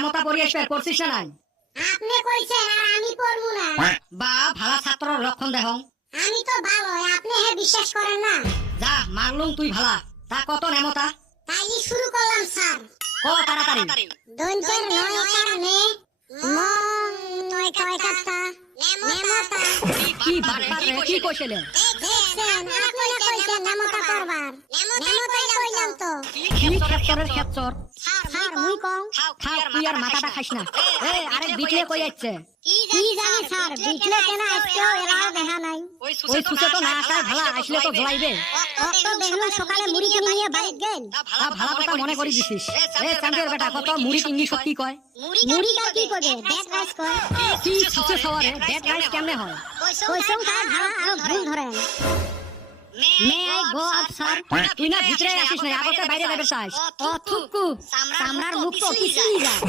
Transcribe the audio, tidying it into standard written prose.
নেমতা পরিষ্কার করছিস না নাই? আপনি কইছেন আর আমি পড়বো না। বা ভালো ছাত্রর লক্ষণ দেহং। আমি তো ভালো, আপনি হে বিশ্বাস করেন না? যা মারলুম তুই ভালা। তা কত নেমতা? তাইলে শুরু করলাম স্যার। ক তাড়াতাড়ি। দৈন্তের নয় কারণে মন নয় কাটা নেমতা। কি বারবার কি কইছিলে? দেখছেন আপনি না কইছেন নেমতা করবার। নেমতাই কইলাম তো। কি খেচ্চরের খেচ্চর? স্যার মুই কম। খাও তুই আর মাথাটা খাইস না। এই আরেক বিটলে কই যাচ্ছে? কি জানি স্যার, বিটলে কেন আজকেও এলাও দেখা নাই। ওই সুসে তো না আসায় ভালা, আসলে তো জ্বলাইবে। অত দেখলাম সকালে মুড়ি কিনে নিয়ে বাড়ি গেল। তা ভালা কথা মনে করি দিছিস। এই চান্দের বেটা কত মুড়ি কিনলি সত্যি কয়? মুড়িটা কি করে? ব্যাড রাইস কয়। কি সুসে সওয়ারে ব্যাড রাইস কেমনে হয়? কইছং তাই ভাড়া আর ভুল ধরেন। May I go up sir? তুই না ভিতরে আসিস না, আগতে বাইরে যাবে চাস। ও থুকু চামড়ার মুখ তো পিছলি যায়।